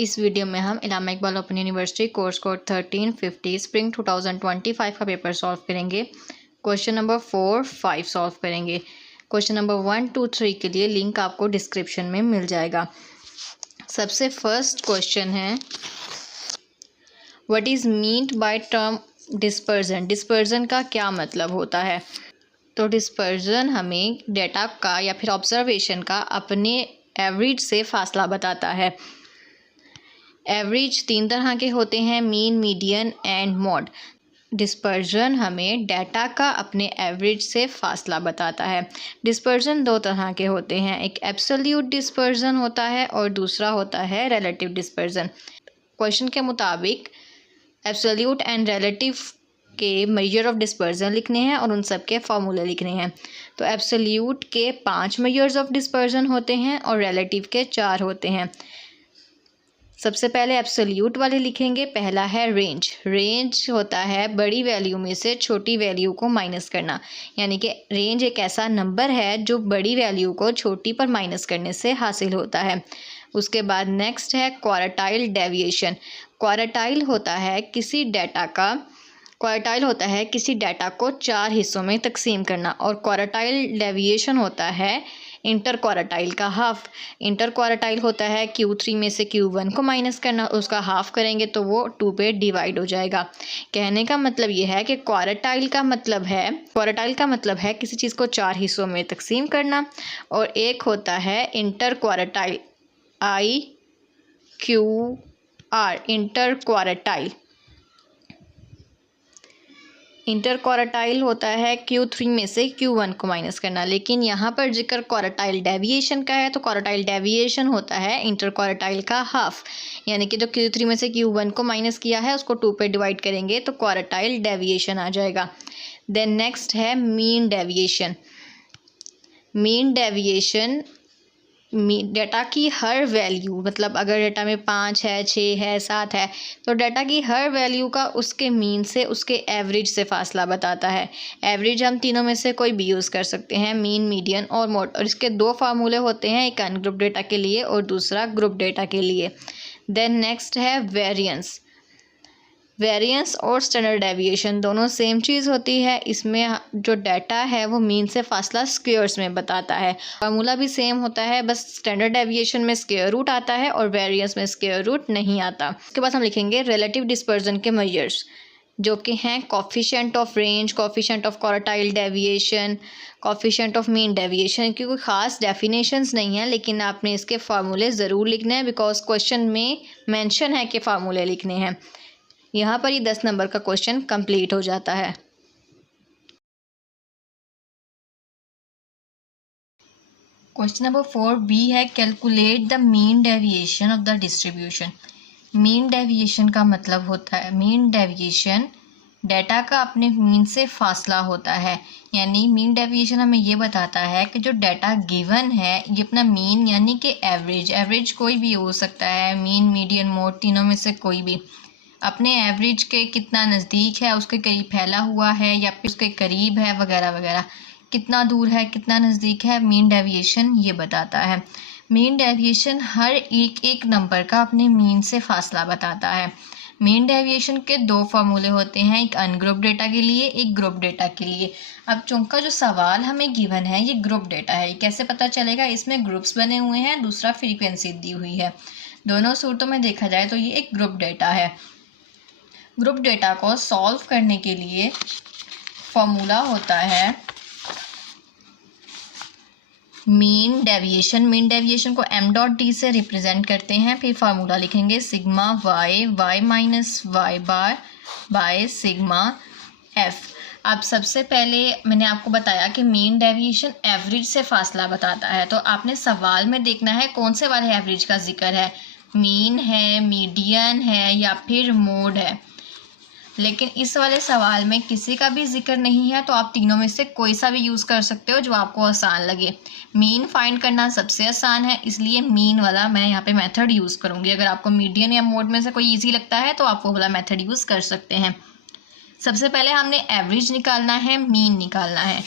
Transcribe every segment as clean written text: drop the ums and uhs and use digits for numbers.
इस वीडियो में हम Allama Iqbal open university course code 1350 spring 2025 का पेपर सॉल्व करेंगे। क्वेश्चन नंबर 4, 5 सॉल्व करेंगे। क्वेश्चन नंबर 1, 2, 3 के लिए लिंक आपको डिस्क्रिप्शन में मिल जाएगा। सबसे फर्स्ट क्वेश्चन है, what is meant by term dispersion. Dispersion का क्या मतलब होता है? तो डिस्पर्जन हमें डेटा का या फिर ऑब्जर्वेशन का अपने एवरेज से फासला बताता है। एवरेज 3 तरह के होते हैं, mean, median and mod. Dispersion हमें डेटा का अपने एवरेज से फासला बताता है। डिस्पर्जन 2 तरह के होते हैं, एक एब्सोल्यूट डिस्पर्जन होता है और दूसरा होता है रिलेटिव डिस्पर्जन। क्वेश्चन के मुताबिक एब्सोल्यूट एंड रिलेटिव के मेजर ऑफ डिस्पर्जन लिखने हैं और उन सब के फॉर्मूले लिखने हैं। तो एब्सोल्यूट के 5 मेजर्स ऑफ डिस्पर्जन होते हैं और रिलेटिव के 4 होते हैं। सबसे पहले एब्सोल्यूट वाले लिखेंगे। पहला है रेंज। रेंज होता है बड़ी वैल्यू में से छोटी वैल्यू को माइनस करना, यानी कि रेंज एक ऐसा नंबर है जो बड़ी वैल्यू को छोटी पर माइनस करने से हासिल होता है। उसके बाद नेक्स्ट है क्वार्टाइल डेविएशन। क्वार्टाइल होता है किसी डेटा को 4 हिस्सों में तकसीम करना, और क्वार्टाइल डेविएशन होता है इंटर क्वार्टाइल का हाफ। इंटर क्वार्टाइल होता है Q3 में से Q1 को माइनस करना, उसका हाफ करेंगे तो वो 2 पे डिवाइड हो जाएगा। कहने का मतलब ये है कि क्वार्टाइल का मतलब है किसी चीज़ को 4 हिस्सों में तकसीम करना, और एक होता है inter quartile IQR। Inter quartile होता है Q3 में से Q1 को माइनस करना, लेकिन यहाँ पर जिक्र क्वार्टाइल डेविएशन का है, तो क्वार्टाइल डेविएशन होता है इंटर क्वार्टाइल का हाफ, यानी कि जो Q3 में से Q1 को माइनस किया है उसको 2 पे डिवाइड करेंगे तो क्वार्टाइल डेविएशन आ जाएगा। देन नेक्स्ट है mean deviation. Mean deviation data की हर वैल्यू, मतलब अगर डेटा में 5 है, 6 है, 7 है, तो डेटा की हर वैल्यू का उसके मीन से, उसके एवरेज से फासला बताता है। एवरेज हम तीनों में से कोई भी यूज़ कर सकते हैं, मीन, मीडियन और मोड, और इसके 2 फार्मूले होते हैं, एक अनग्रुप डेटा के लिए और दूसरा ग्रुप डेटा के लिए। देन नेक्स्ट है वेरिएंस। वेरिएंस और स्टैंडर्ड डेविएशन दोनों सेम चीज़ होती है। इसमें जो डाटा है वो मीन से फासला स्क्वायर्स में बताता है। फार्मूला भी सेम होता है, बस स्टैंडर्ड डेविएशन में स्क्वायर रूट आता है और वेरिएंस में स्क्वायर रूट नहीं आता। उसके बाद हम लिखेंगे रिलेटिव डिस्पर्जन के मेजर्स, जो कि हैं coefficient of range, coefficient of quartile deviation, coefficient of mean deviation की कोई ख़ास डेफिनेशंस नहीं है, लेकिन आपने इसके फार्मूले ज़रूर लिखने हैं, बिकॉज क्वेश्चन में मेंशन है कि फार्मूले लिखने हैं। यहाँ पर ही 10 नंबर का क्वेश्चन कंप्लीट हो जाता है। क्वेश्चन नंबर 4B है, calculate the mean deviation of the distribution. Mean deviation का मतलब होता है, मीन डेविएशन डेटा का अपने मीन से फासला होता है, यानी मीन डेविएशन हमें ये बताता है कि जो डाटा गिवन है ये अपना मीन यानी कि एवरेज कोई भी हो सकता है, मीन, मीडियन, मोड, तीनों में से कोई भी अपने एवरेज के कितना नज़दीक है, उसके करीब फैला हुआ है या फिर उसके करीब है, वगैरह वगैरह, कितना दूर है, कितना नज़दीक है, मीन डेविएशन ये बताता है। मीन डेविएशन हर एक नंबर का अपने मीन से फासला बताता है। मीन डेविएशन के 2 फार्मूले होते हैं, एक अनग्रुप डेटा के लिए, एक ग्रुप डेटा के लिए। अब चूंकि जो सवाल हमें गिवन है ये ग्रुप डेटा है, कैसे पता चलेगा? इसमें ग्रुप्स बने हुए हैं, दूसरा फ्रीक्वेंसी दी हुई है। दोनों सूरतों में देखा जाए तो ये एक ग्रुप डेटा है। ग्रुप डेटा को सॉल्व करने के लिए फॉर्मूला होता है मीन डेविएशन। मीन डेविएशन को m.d से रिप्रेजेंट करते हैं, फिर फार्मूला लिखेंगे sigma y minus y bar by sigma f। अब सबसे पहले मैंने आपको बताया कि मीन डेविएशन एवरेज से फासला बताता है, तो आपने सवाल में देखना है कौन से वाले एवरेज का जिक्र है, मीन है, मीडियन है या फिर मोड है। लेकिन इस वाले सवाल में किसी का भी जिक्र नहीं है, तो आप तीनों में से कोई सा भी यूज़ कर सकते हो जो आपको आसान लगे। मीन फाइंड करना सबसे आसान है, इसलिए मीन वाला मैं यहाँ पे मेथड यूज़ करूँगी। अगर आपको मीडियन या मोड में से कोई इजी लगता है तो आप वो वाला मेथड यूज़ कर सकते हैं। सबसे पहले हमने एवरेज निकालना है, मीन निकालना है।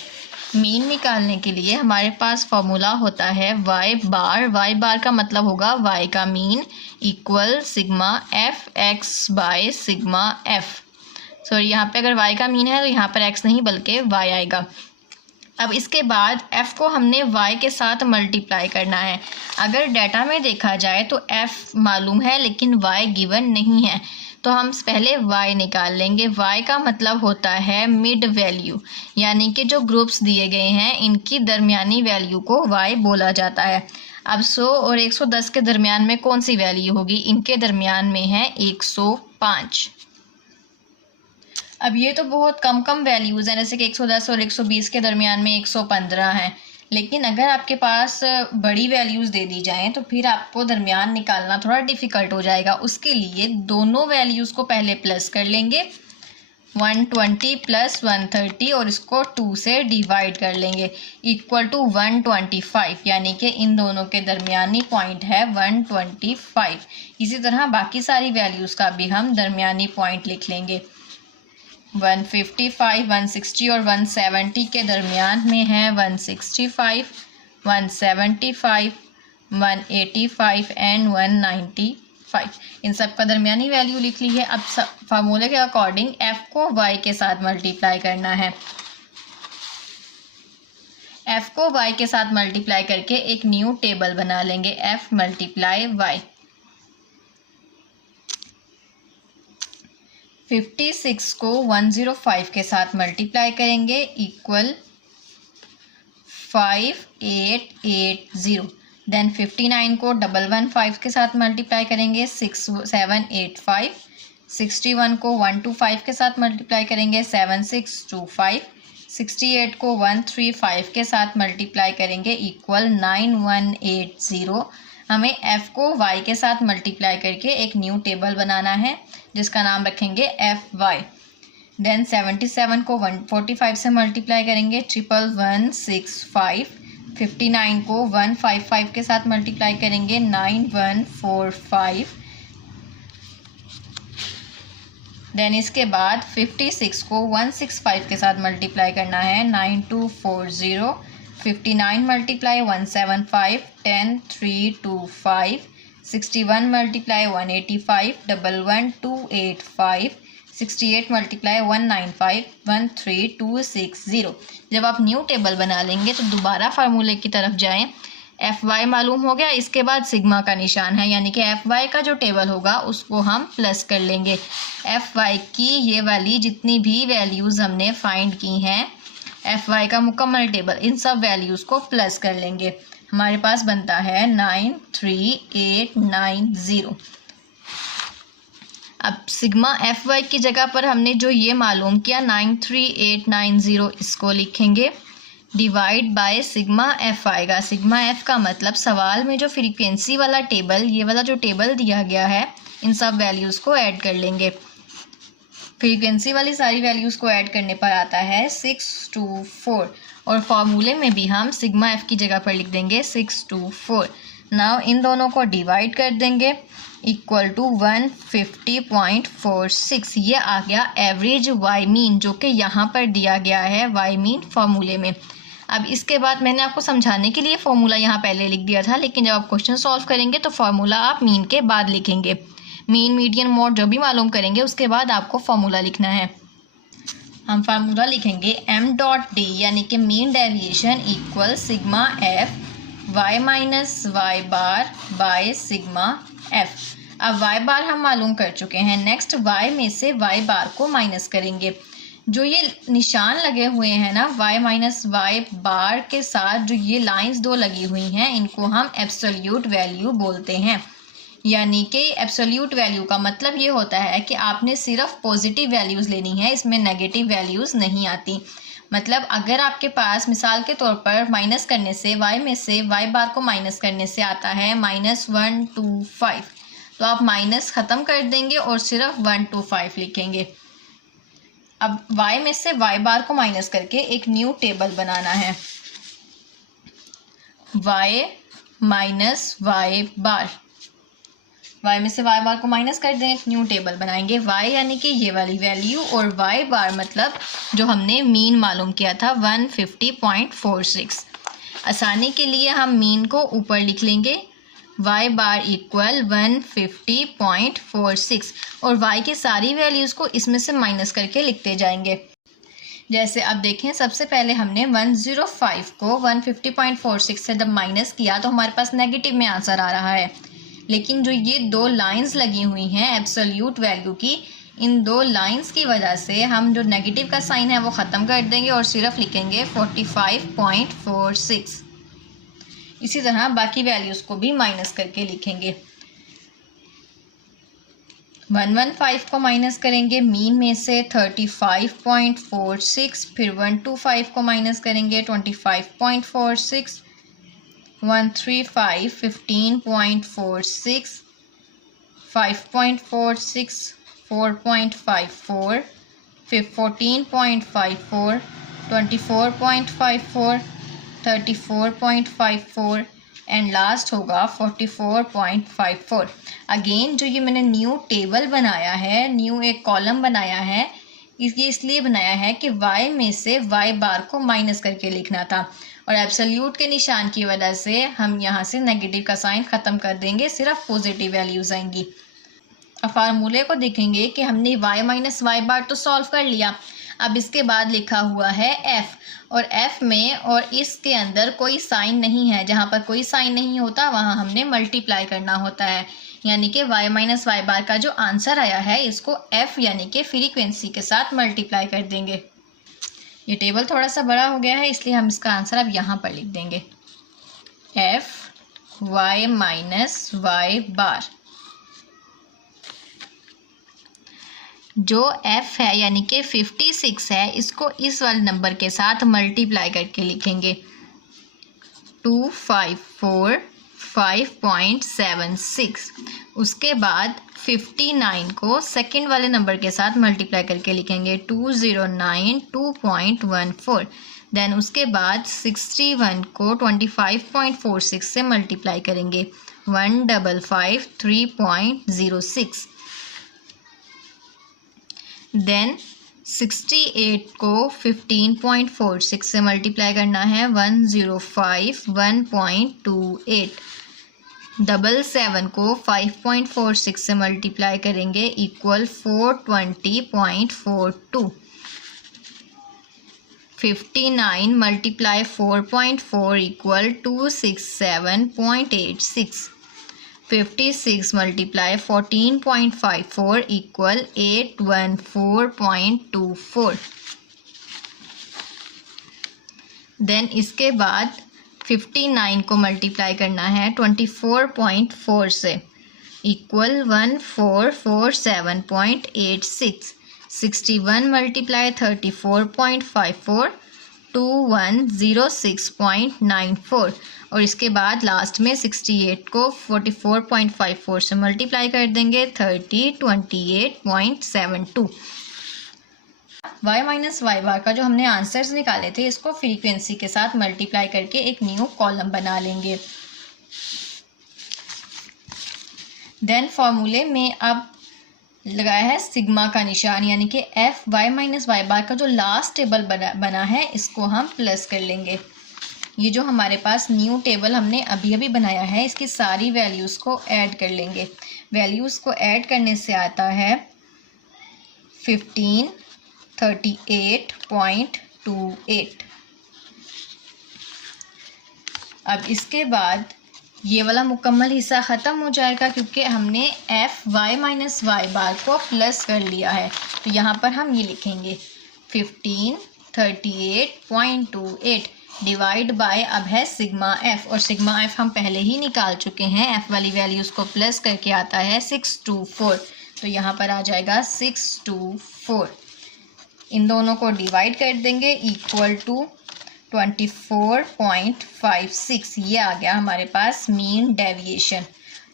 मीन निकालने के लिए हमारे पास फॉर्मूला होता है वाई बार का मतलब होगा वाई का mean equal sigma F x by sigma F. Sorry, यहाँ पे अगर वाई का मीन है तो यहाँ पर एक्स नहीं बल्कि वाई आएगा। अब इसके बाद f को हमने y के साथ मल्टीप्लाई करना है। अगर डाटा में देखा जाए तो f मालूम है लेकिन y गिवन नहीं है, तो हम पहले y निकाल लेंगे। y का मतलब होता है मिड वैल्यू, यानी कि जो ग्रुप्स दिए गए हैं इनकी दरमियानी वैल्यू को y बोला जाता है। अब 100 और 110 के दरमियान में कौन सी वैल्यू होगी? इनके दरमियान में है 105। अब ये तो बहुत कम वैल्यूज़ हैं, जैसे कि 110 और 120 के दरमियान में 115 है। लेकिन अगर आपके पास बड़ी वैल्यूज़ दे दी जाएं तो फिर आपको दरमियान निकालना थोड़ा डिफ़िकल्ट हो जाएगा। उसके लिए दोनों वैल्यूज़ को पहले प्लस कर लेंगे, 120 प्लस 130, और इसको 2 से डिवाइड कर लेंगे इक्वल टू 125, यानी कि इन दोनों के दरमियानी पॉइंट है 125। इसी तरह बाकी सारी वैल्यूज़ का भी हम दरमियानी पॉइंट लिख लेंगे। 155, 160 और 170 के दरमियान में है 165, 175, 185 एंड 195। इन सब का दरमियानी वैल्यू लिख ली है। अब फार्मूले के अकॉर्डिंग f को y के साथ मल्टीप्लाई करना है। f को y के साथ मल्टीप्लाई करके एक न्यू टेबल बना लेंगे, f मल्टीप्लाई y। 56 को 105 के साथ मल्टीप्लाई करेंगे इक्वल 5880। देन 59 को 115 के साथ मल्टीप्लाई करेंगे 6785। 61 को 125 के साथ मल्टीप्लाई करेंगे 7625। 68 को 135 के साथ मल्टीप्लाई करेंगे इक्वल 9180। हमें f को y के साथ मल्टीप्लाई करके एक न्यू टेबल बनाना है जिसका नाम रखेंगे fy। देन 77 को 145 से मल्टीप्लाई करेंगे 11165। 59 को 155 के साथ मल्टीप्लाई करेंगे 9145। देन इसके बाद 56 को 165 के साथ मल्टीप्लाई करना है 9240। 59 मल्टीप्लाई 175 10325। 61 मल्टीप्लाई 185 11285। 68 मल्टीप्लाई 195 13260। जब आप न्यू टेबल बना लेंगे तो दोबारा फार्मूले की तरफ जाएं। fy मालूम हो गया, इसके बाद सिग्मा का निशान है, यानी कि fy का जो टेबल होगा उसको हम प्लस कर लेंगे। fy की ये वाली जितनी भी वैल्यूज़ हमने फाइंड की हैं, fy का मुकम्मल टेबल, इन सब वैल्यूज़ को प्लस कर लेंगे। हमारे पास बनता है 93890। अब सिग्मा fy की जगह पर हमने जो ये मालूम किया 93890, इसको लिखेंगे डिवाइड बाय सिग्मा f आएगा। सिग्मा f का मतलब सवाल में जो फ्रीक्वेंसी वाला टेबल, ये वाला जो टेबल दिया गया है, इन सब वैल्यूज़ को ऐड कर लेंगे। फ्रीक्वेंसी वाली सारी वैल्यूज़ को ऐड करने पर आता है 624, और फॉर्मूले में भी हम सिग्मा f की जगह पर लिख देंगे 624। नाउ इन दोनों को डिवाइड कर देंगे इक्वल टू 150.46। ये आ गया एवरेज वाई मीन, जो कि यहाँ पर दिया गया है वाई मीन फॉर्मूले में। अब इसके बाद मैंने आपको समझाने के लिए फॉर्मूला यहाँ पहले लिख दिया था, लेकिन जब आप क्वेश्चन सॉल्व करेंगे तो फॉर्मूला आप मीन के बाद लिखेंगे। मीन, मीडियन, मोड जो भी मालूम करेंगे उसके बाद आपको फॉर्मूला लिखना है। हम फार्मूला लिखेंगे m.d, यानी कि mean deviation equal sigma f y minus Y bar by sigma f। अब y बार हम मालूम कर चुके हैं, नेक्स्ट y में से y बार को माइनस करेंगे। जो ये निशान लगे हुए हैं ना y माइनस वाई बार के साथ, जो ये लाइंस दो लगी हुई हैं, इनको हम एब्सोल्यूट वैल्यू बोलते हैं। यानी कि एब्सोल्यूट वैल्यू का मतलब ये होता है कि आपने सिर्फ पॉजिटिव वैल्यूज़ लेनी है, इसमें नेगेटिव वैल्यूज़ नहीं आती। मतलब अगर आपके पास मिसाल के तौर पर माइनस करने से y में से y बार को माइनस करने से आता है -125, तो आप माइनस ख़त्म कर देंगे और सिर्फ 125 लिखेंगे। अब y में से y बार को माइनस करके एक न्यू टेबल बनाना है, y माइनस वाई बार। y में से y बार को माइनस कर दें, न्यू टेबल बनाएंगे। y यानी कि ये वाली वैल्यू और y बार मतलब जो हमने मीन मालूम किया था 150.46। आसानी के लिए हम मीन को ऊपर लिख लेंगे, y बार इक्वल 150.46 और y की सारी वैल्यूज़ को इसमें से माइनस करके लिखते जाएंगे। जैसे अब देखें, सबसे पहले हमने 105 को 150.46 से जब माइनस किया तो हमारे पास नेगेटिव में आंसर आ रहा है, लेकिन जो ये दो लाइंस लगी हुई हैं एब्सोल्यूट वैल्यू की, इन दो लाइंस की वजह से हम जो नेगेटिव का साइन है वो ख़त्म कर देंगे और सिर्फ लिखेंगे 45.46। इसी तरह बाकी वैल्यूज़ को भी माइनस करके लिखेंगे। 115 को माइनस करेंगे मीन में से 35.46, फिर 125 को माइनस करेंगे 25.46, 135 15.46, 5.46 4.54, फिर 14.54, 24.54, 34.54 एंड लास्ट होगा 44.54। अगेन जो ये मैंने न्यू टेबल बनाया है, न्यू एक कॉलम बनाया है, ये इसलिए बनाया है कि y में से y बार को माइनस करके लिखना था और एब्सोल्यूट के निशान की वजह से हम यहाँ से नेगेटिव का साइन ख़त्म कर देंगे, सिर्फ पॉजिटिव वैल्यूज़ आएंगी। अब फार्मूले को देखेंगे कि हमने y माइनस वाई बार तो सॉल्व कर लिया। अब इसके बाद लिखा हुआ है f और f में और इसके अंदर कोई साइन नहीं है। जहाँ पर कोई साइन नहीं होता वहाँ हमने मल्टीप्लाई करना होता है, यानी कि y माइनस वाई बार का जो आंसर आया है इसको f यानी कि फ्रीक्वेंसी के साथ मल्टीप्लाई कर देंगे। ये टेबल थोड़ा सा बड़ा हो गया है इसलिए हम इसका आंसर अब यहाँ पर लिख देंगे, f y माइनस वाई बार। जो f है यानी कि 56 है, इसको इस वाले नंबर के साथ मल्टीप्लाई करके लिखेंगे 254.576। उसके बाद 59 को सेकंड वाले नंबर के साथ मल्टीप्लाई करके लिखेंगे 2092.14। देन उसके बाद 61 को 25.46 से मल्टीप्लाई करेंगे 1553.06। देन 68 को 15.46 से मल्टीप्लाई करना है 105.1.28। 77 को 5.46 से मल्टीप्लाई करेंगे equal 420.42। 59 multiply 4.4 equal 267.86। 56 multiply 14.54 equal 814.24। Then इसके बाद 59 को मल्टीप्लाई करना है 24.4 से इक्वल 1447.86। 61 मल्टीप्लाई 34.54 2106.94 और इसके बाद लास्ट में 68 को 44.54 से मल्टीप्लाई कर देंगे 3028.72। y माइनस वाई बार का जो हमने आंसर्स निकाले थे इसको फ्रीक्वेंसी के साथ मल्टीप्लाई करके एक न्यू कॉलम बना लेंगे। देन फॉर्मूले में अब लगाया है सिग्मा का निशान, यानी कि f y माइनस वाई बार का जो लास्ट टेबल बना है इसको हम प्लस कर लेंगे। ये जो हमारे पास न्यू टेबल हमने अभी अभी बनाया है इसकी सारी वैल्यूज़ को ऐड कर लेंगे। वैल्यूज़ को ऐड करने से आता है 1538.28। अब इसके बाद ये वाला मुकम्मल हिस्सा ख़त्म हो जाएगा क्योंकि हमने f y माइनस वाई बार को प्लस कर लिया है। तो यहाँ पर हम ये लिखेंगे 1538.28 डिवाइड बाय अब है सिग्मा f और सिग्मा f हम पहले ही निकाल चुके हैं। f वाली वैल्यूज़ को प्लस करके आता है 624, तो यहाँ पर आ जाएगा 624। इन दोनों को डिवाइड कर देंगे इक्वल टू 24.56। ये आ गया हमारे पास मीन डेविएशन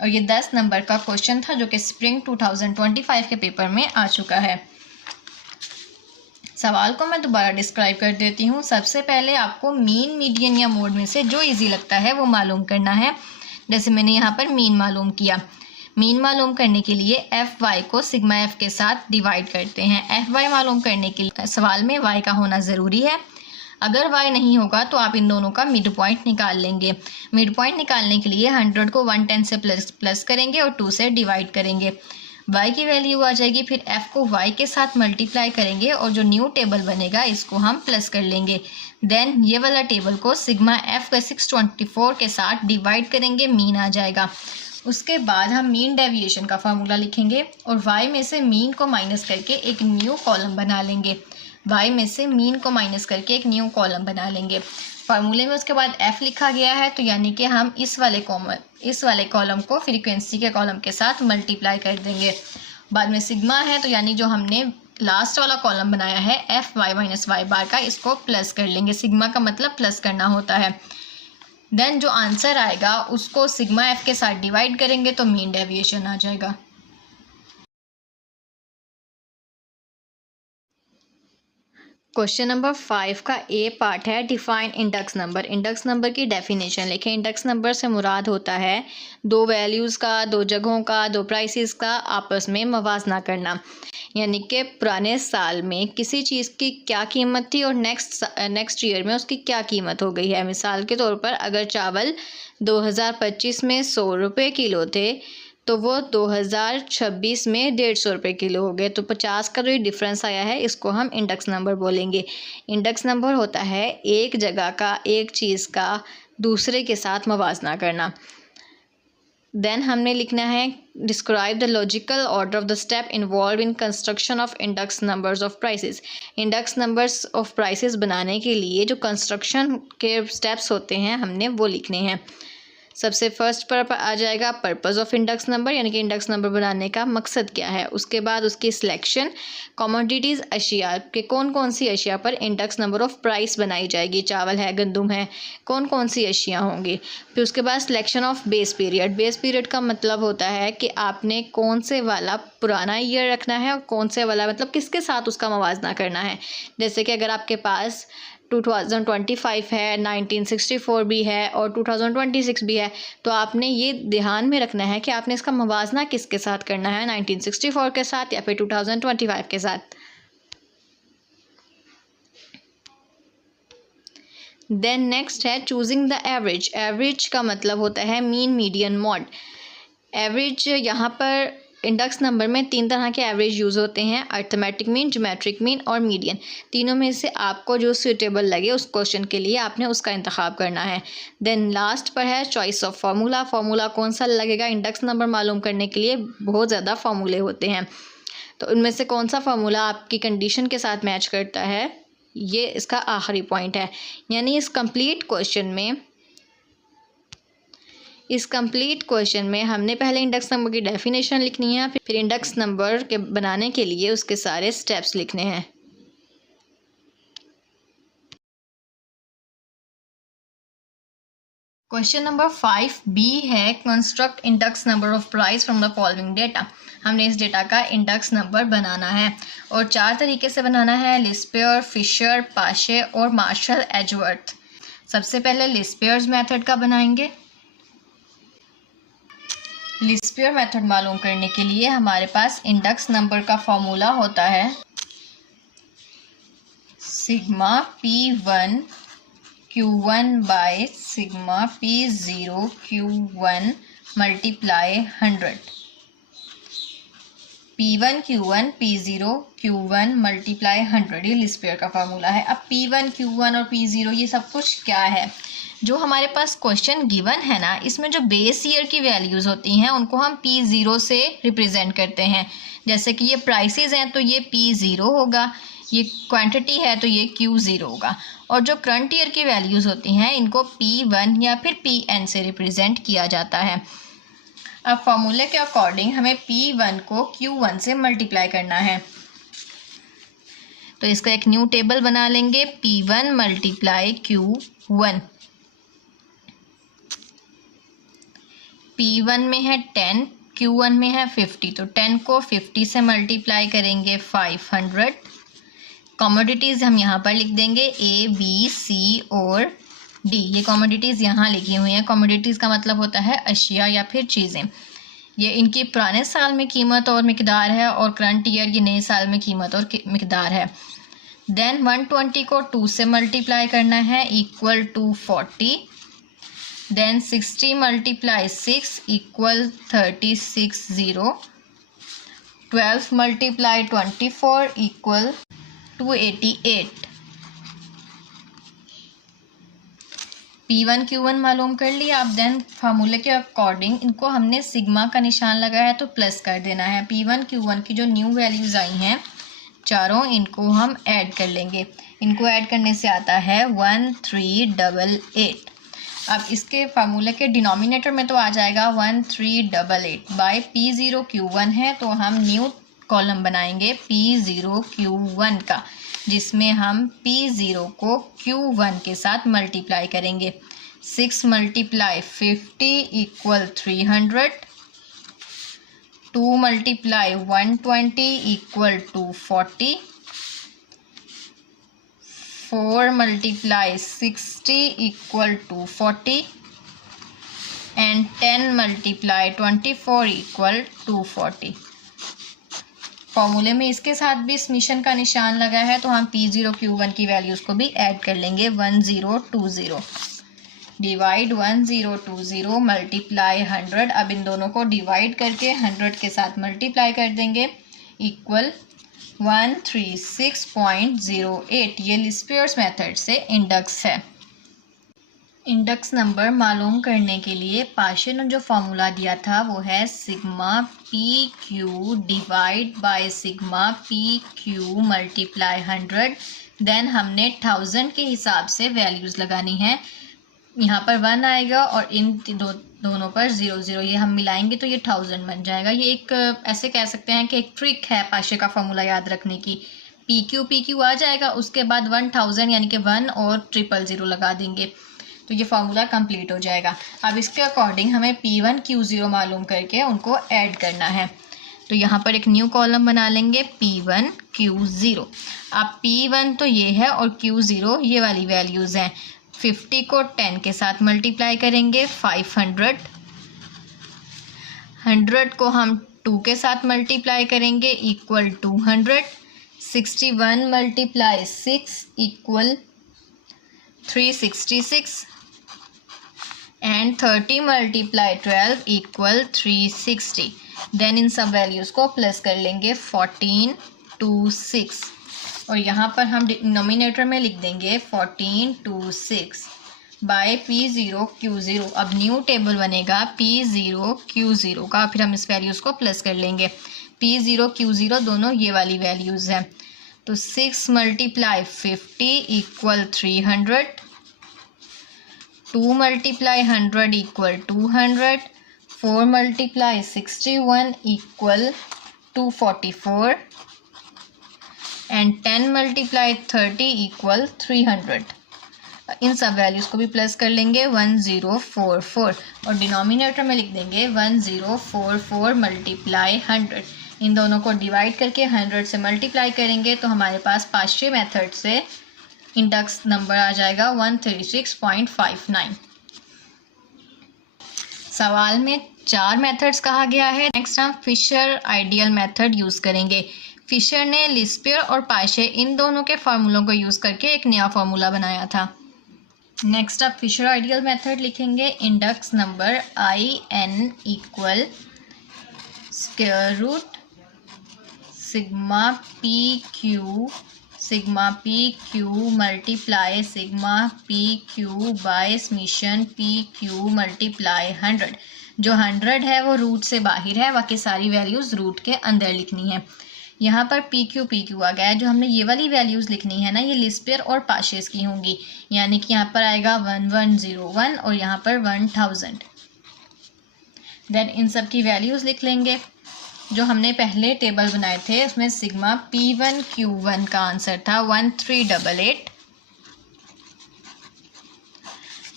और ये 10 नंबर का क्वेश्चन था जो कि स्प्रिंग 2025 के पेपर में आ चुका है। सवाल को मैं दोबारा डिस्क्राइब कर देती हूँ। सबसे पहले आपको मीन, मीडियन या मोड में से जो इजी लगता है वो मालूम करना है। जैसे मैंने यहाँ पर मीन मालूम किया। मीन मालूम करने के लिए एफ वाई को सिग्मा एफ के साथ डिवाइड करते हैं। एफ वाई मालूम करने के लिए सवाल में वाई का होना ज़रूरी है। अगर वाई नहीं होगा तो आप इन दोनों का मिड पॉइंट निकाल लेंगे। मिड पॉइंट निकालने के लिए 100 को 110 से प्लस करेंगे और 2 से डिवाइड करेंगे। y की वैल्यू आ जाएगी, फिर f को y के साथ मल्टीप्लाई करेंगे और जो न्यू टेबल बनेगा इसको हम प्लस कर लेंगे। देन ये वाला टेबल को सिग्मा f का 624 के साथ डिवाइड करेंगे, मीन आ जाएगा। उसके बाद हम मीन डेविएशन का फार्मूला लिखेंगे और y में से मीन को माइनस करके एक न्यू कॉलम बना लेंगे। y में से मीन को माइनस करके एक न्यू कॉलम बना लेंगे। फार्मूले में उसके बाद f लिखा गया है, तो यानी कि हम इस वाले कॉलम को फ्रीक्वेंसी के कॉलम के साथ मल्टीप्लाई कर देंगे। बाद में सिग्मा है, तो यानी जो हमने लास्ट वाला कॉलम बनाया है एफ वाई माइनस वाई बार का, इसको प्लस कर लेंगे। सिग्मा का मतलब प्लस करना होता है। देन जो आंसर आएगा उसको सिग्मा एफ के साथ डिवाइड करेंगे तो मीन डेविएशन आ जाएगा। क्वेश्चन नंबर 5 का ए पार्ट है define index number. Index number की डेफिनेशन लिखें। इंडेक्स नंबर से मुराद होता है दो वैल्यूज़ का, दो जगहों का, दो प्राइसेस का आपस में मवाजना करना, यानी कि पुराने साल में किसी चीज़ की क्या कीमत थी और नेक्स्ट ईयर में उसकी क्या कीमत हो गई है। मिसाल के तौर पर अगर चावल 2025 में 100 रुपये किलो थे तो वो 2026 में 150 रुपये किलो हो गए, तो 50 का जो डिफरेंस आया है इसको हम इंडेक्स नंबर बोलेंगे। इंडेक्स नंबर होता है एक जगह का, एक चीज़ का दूसरे के साथ मवाजना करना। देन हमने लिखना है describe the logical order of the step involve in construction of index numbers of prices. Index numbers of prices बनाने के लिए जो कंस्ट्रक्शन के स्टेप्स होते हैं हमने वो लिखने हैं। सबसे फर्स्ट पर आ जाएगा पर्पस ऑफ इंडेक्स नंबर, यानी कि इंडेक्स नंबर बनाने का मकसद क्या है। उसके बाद उसकी सिलेक्शन, कमोडिटीज़ अशिया के कौन कौन सी अशिया पर इंडेक्स नंबर ऑफ प्राइस बनाई जाएगी, चावल है, गंदुम है, कौन कौन सी अशिया होंगी। फिर उसके बाद selection of base period. Base period का मतलब होता है कि आपने कौन से वाला पुराना ईयर रखना है और कौन से वाला मतलब किसके साथ उसका मवाजना करना है। जैसे कि अगर आपके पास 2025 है, 1964 भी है और 2026 भी है, तो आपने ये ध्यान में रखना है कि आपने इसका मवाजना किसके साथ करना है, 1964 के साथ या फिर 2025 के साथ। देन नेक्स्ट है चूजिंग द एवरेज। एवरेज का मतलब होता है मीन, मीडियन, मॉड। एवरेज यहाँ पर इंडेक्स नंबर में 3 तरह के एवरेज यूज़ होते हैं, अर्थमेटिक मीन, ज्योमेट्रिक मीन और मीडियन। तीनों में से आपको जो सूटेबल लगे उस क्वेश्चन के लिए आपने उसका इंतखाब करना है। देन लास्ट पर है चॉइस ऑफ फार्मूला। फार्मूला कौन सा लगेगा। इंडेक्स नंबर मालूम करने के लिए बहुत ज़्यादा फार्मूले होते हैं, तो उनमें से कौन सा फार्मूला आपकी कंडीशन के साथ मैच करता है, ये इसका आखिरी पॉइंट है। यानी इस कंप्लीट क्वेश्चन में हमने पहले इंडेक्स नंबर की डेफिनेशन लिखनी है, फिर इंडेक्स नंबर के बनाने के लिए उसके सारे स्टेप्स लिखने हैं। क्वेश्चन नंबर 5B है construct index number of price from the following data. हमने इस डेटा का इंडेक्स नंबर बनाना है और 4 तरीके से बनाना है, लिस्पेयर, फिशर, पाशे और मार्शल एजवर्थ। सबसे पहले लिस्पेयर्स मेथड का बनाएंगे। लिस्पेयर मेथड मालूम करने के लिए हमारे पास इंडेक्स नंबर का फॉर्मूला होता है sigma P1 Q1 by sigma P0 Q1 multiply 100। P1 Q1 P0 Q1 multiply 100 ये लिस्पेयर का फार्मूला है। अब P1 Q1 और P0 ये सब कुछ क्या है, जो हमारे पास क्वेश्चन गिवन है ना, इसमें जो बेस ईयर की वैल्यूज़ होती हैं उनको हम P0 से रिप्रेजेंट करते हैं। जैसे कि ये प्राइसेस हैं तो ये P0 होगा, ये क्वांटिटी है तो ये Q0 होगा, और जो करंट ईयर की वैल्यूज़ होती हैं इनको P1 या फिर Pn से रिप्रेजेंट किया जाता है। अब फॉर्मूले के अकॉर्डिंग हमें P1 को Q1 से मल्टीप्लाई करना है, तो इसका एक न्यू टेबल बना लेंगे, P1 मल्टीप्लाई Q1। P1 में है 10, Q1 में है 50, तो 10 को 50 से मल्टीप्लाई करेंगे 500। कमोडिटीज़ हम यहाँ पर लिख देंगे A, B, C और D। ये कमोडिटीज़ यहाँ लिखी हुई हैं। कमोडिटीज़ का मतलब होता है अशिया या फिर चीज़ें। ये इनकी पुराने साल में कीमत और मिकदार है और करंट ईयर ये नए साल में कीमत और मिकदार है। देन 120 को 2 से मल्टीप्लाई करना है equal to 40। Then 60 multiply 6 equal 360। 12 multiply 24 equal 288। P1 Q1 मालूम कर लिया आप। देन फार्मूले के अकॉर्डिंग इनको हमने सिग्मा का निशान लगाया है तो प्लस कर देना है। P1 Q1 की जो न्यू वैल्यूज़ आई हैं चारों, इनको हम ऐड कर लेंगे। इनको ऐड करने से आता है 1388। अब इसके फार्मूले के डिनोमिनेटर में तो आ जाएगा 1388 बाय P0 Q1 है तो हम न्यू कॉलम बनाएंगे P0 Q1 का, जिसमें हम P0 को Q1 के साथ मल्टीप्लाई करेंगे। 6 multiply 50 equal 300। 2 multiply 120 equal 240। 4 multiply 60 equal 240 and 10 multiply 24 equal 240। फॉर्मूले में इसके साथ भी समीशन का निशान लगा है तो हम P0 Q1 की वैल्यूज़ को भी ऐड कर लेंगे। 1020 डिवाइड 1020 मल्टीप्लाई 100। अब इन दोनों को डिवाइड करके 100 के साथ मल्टीप्लाई कर देंगे इक्वल 136.08। ये लिस्पियर्स मेथड से इंडेक्स है। इंडेक्स नंबर मालूम करने के लिए पाशे ने जो फार्मूला दिया था वो है sigma P Q divide by sigma P Q multiply 100। Then हमने 1000 के हिसाब से वैल्यूज़ लगानी है। यहाँ पर 1 आएगा और इन दोनों पर 00, ये हम मिलाएंगे तो ये 1000 बन जाएगा। ये एक ऐसे कह सकते हैं कि एक ट्रिक है पाशे का फार्मूला याद रखने की। पी क्यू आ जाएगा, उसके बाद 1000 यानी कि 1 और 000 लगा देंगे तो ये फार्मूला कंप्लीट हो जाएगा। अब इसके अकॉर्डिंग हमें P1 Q0 मालूम करके उनको ऐड करना है। तो यहाँ पर एक न्यू कॉलम बना लेंगे P1 Q0। अब P1 तो ये है और Q0 ये वाली वैल्यूज़ हैं। 50 को 10 के साथ मल्टीप्लाई करेंगे 500। 100 को हम 2 के साथ मल्टीप्लाई करेंगे equal 200। 61 multiply 6 equal 366 and 30 multiply 12 equal 360। Then इन सब वैल्यूज़ को प्लस कर लेंगे 1426 और यहाँ पर हम डिनोमिनेटर में लिख देंगे 1426 बाय P0 Q0। अब न्यू टेबल बनेगा P0 Q0 का, फिर हम इस वैल्यूज़ को प्लस कर लेंगे। P0 Q0 दोनों ये वाली वैल्यूज़ हैं तो 6 multiply 50 equal 300। 2 multiply 100 equal 200। 4 multiply 61 equal 244 and 10 multiply 30 equal 300। इन सब वैल्यूज़ को भी प्लस कर लेंगे 1044 और डिनोमिनेटर में लिख देंगे 1044 मल्टीप्लाई 100। इन दोनों को डिवाइड करके 100 से मल्टीप्लाई करेंगे तो हमारे पास पाशे मेथड से इंडेक्स नंबर आ जाएगा 136.59। सवाल में 4 मेथड्स कहा गया है। नेक्स्ट हम फिशर आइडियल मेथड यूज़ करेंगे। फिशर ने लिस्पियर और पाशे इन दोनों के फार्मूलों को यूज़ करके एक नया फार्मूला बनाया था। नेक्स्ट आप फिशर आइडियल मेथड लिखेंगे। Index number IN equal square root sigma P Q multiply sigma P Q by summation PQ multiply 100। जो 100 है वो रूट से बाहर है, बाकी सारी वैल्यूज़ रूट के अंदर लिखनी है। यहाँ पर PQ आ गया है। जो हमने ये वाली वैल्यूज़ लिखनी है ना, ये लिस्पियर और पाशेस की होंगी, यानी कि यहाँ पर आएगा 1101 और यहाँ पर 1000। देन इन सब की वैल्यूज़ लिख लेंगे। जो हमने पहले टेबल बनाए थे उसमें सिग्मा P1 Q1 का आंसर था 1388।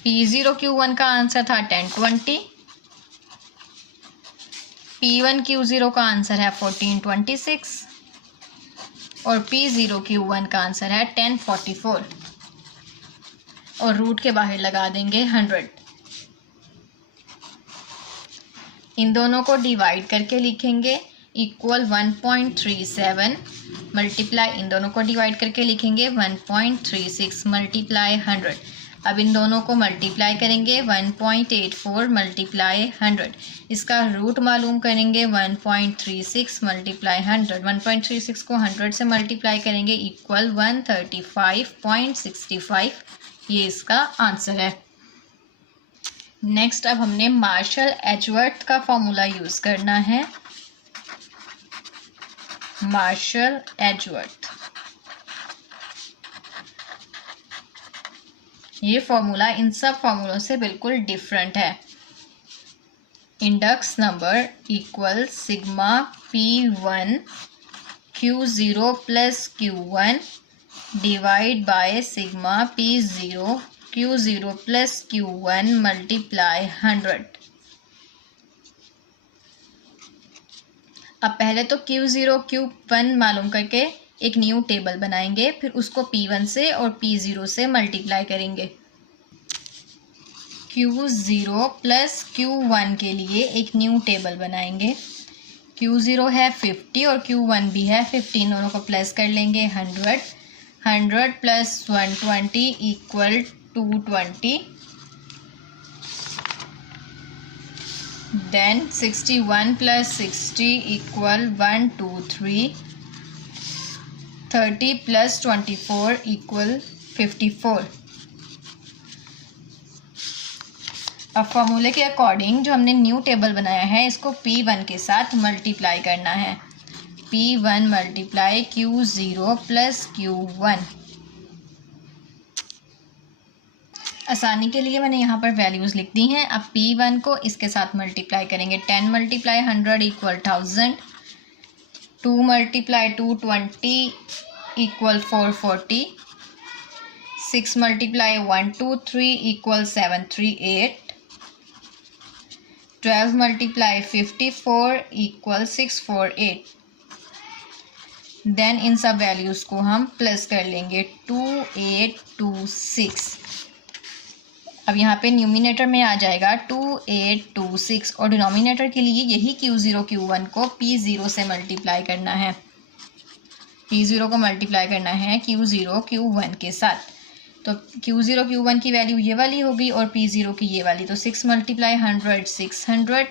P0 Q1 का आंसर था 1020। P1 Q0 का आंसर है 1426 और P0 Q1 का आंसर है 1044 और रूट के बाहर लगा देंगे 100। इन दोनों को डिवाइड करके लिखेंगे इक्वल 1.37 मल्टीप्लाई इन दोनों को डिवाइड करके लिखेंगे 1.36 मल्टीप्लाई 100। अब इन दोनों को मल्टीप्लाई करेंगे 1.84 मल्टीप्लाई 100। इसका रूट मालूम करेंगे 1.36 मल्टीप्लाई 100। 1.36 को 100 से मल्टीप्लाई करेंगे इक्वल 135.65। ये इसका आंसर है। नेक्स्ट अब हमने मार्शल एजवर्थ का फॉर्मूला यूज़ करना है। मार्शल एजवर्थ, ये फॉर्मूला इन सब फॉर्मूलों से बिल्कुल डिफरेंट है। Index number equal sigma P1 Q0 plus Q1 divide by sigma P0 Q0 plus Q1 multiply 100। अब पहले तो Q0 Q1 मालूम करके एक न्यू टेबल बनाएंगे, फिर उसको P1 से और P0 से मल्टीप्लाई करेंगे। Q0 प्लस Q1 के लिए एक न्यू टेबल बनाएंगे। Q0 है 50 और Q1 भी है 50, दोनों को प्लस कर लेंगे 100। 100 plus 120 equal 220। Then 61 plus 60 equal 123। 30 plus 24 equal 54। अब फॉर्मूले के अकॉर्डिंग जो हमने न्यू टेबल बनाया है इसको P1 के साथ मल्टीप्लाई करना है। P1 multiply Q0 plus Q1। आसानी के लिए मैंने यहाँ पर वैल्यूज़ लिख दी हैं। अब P1 को इसके साथ मल्टीप्लाई करेंगे। 10 multiply 100 equal 1000। 2 multiply 220 equal 440। 6 multiply 123 equal 738। 12 multiply 54 equal 648। Then इन सब वैल्यूज़ को हम प्लस कर लेंगे 2826। अब यहाँ पे न्यूमिनेटर में आ जाएगा 2826 और डिनोमिनेटर के लिए यही Q0 Q1 को P0 से मल्टीप्लाई करना है। P0 को मल्टीप्लाई करना है Q0 Q1 के साथ। तो Q0 Q1 की वैल्यू ये वाली होगी और P0 की ये वाली। तो 6 multiply 100 600।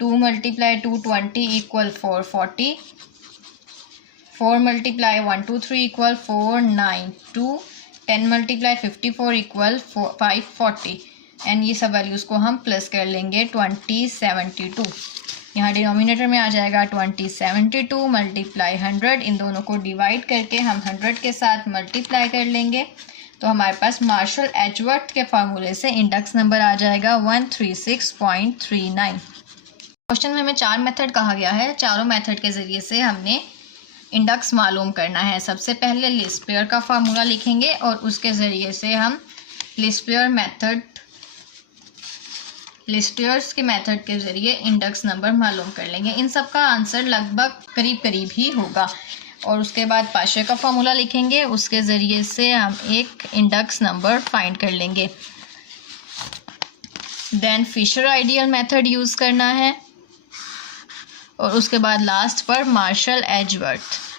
2 multiply 220 equal 440। 4 multiply 123 equal 492। 10 multiply 54 equal 540। And ये सब वैल्यूज़ को हम प्लस कर लेंगे 2072। यहाँ डिनोमिनेटर में आ जाएगा 2072 मल्टीप्लाई 100। इन दोनों को डिवाइड करके हम 100 के साथ मल्टीप्लाई कर लेंगे तो हमारे पास मार्शल एजवर्थ के फार्मूले से इंडेक्स नंबर आ जाएगा 136.39। क्वेश्चन में हमें 4 मेथड कहा गया है। चारों मेथड के ज़रिए से हमने इंडेक्स मालूम करना है। सबसे पहले लीस्ट स्क्वायर का फार्मूला लिखेंगे और उसके ज़रिए से हम लीस्ट स्क्वायर्स के मेथड के ज़रिए इंडेक्स नंबर मालूम कर लेंगे। इन सब का आंसर लगभग करीब करीब ही होगा। और उसके बाद पाशे का फार्मूला लिखेंगे, उसके ज़रिए से हम एक इंडेक्स नंबर फाइंड कर लेंगे। Then Fisher ideal method use करना है और उसके बाद लास्ट पर मार्शल एजवर्थ।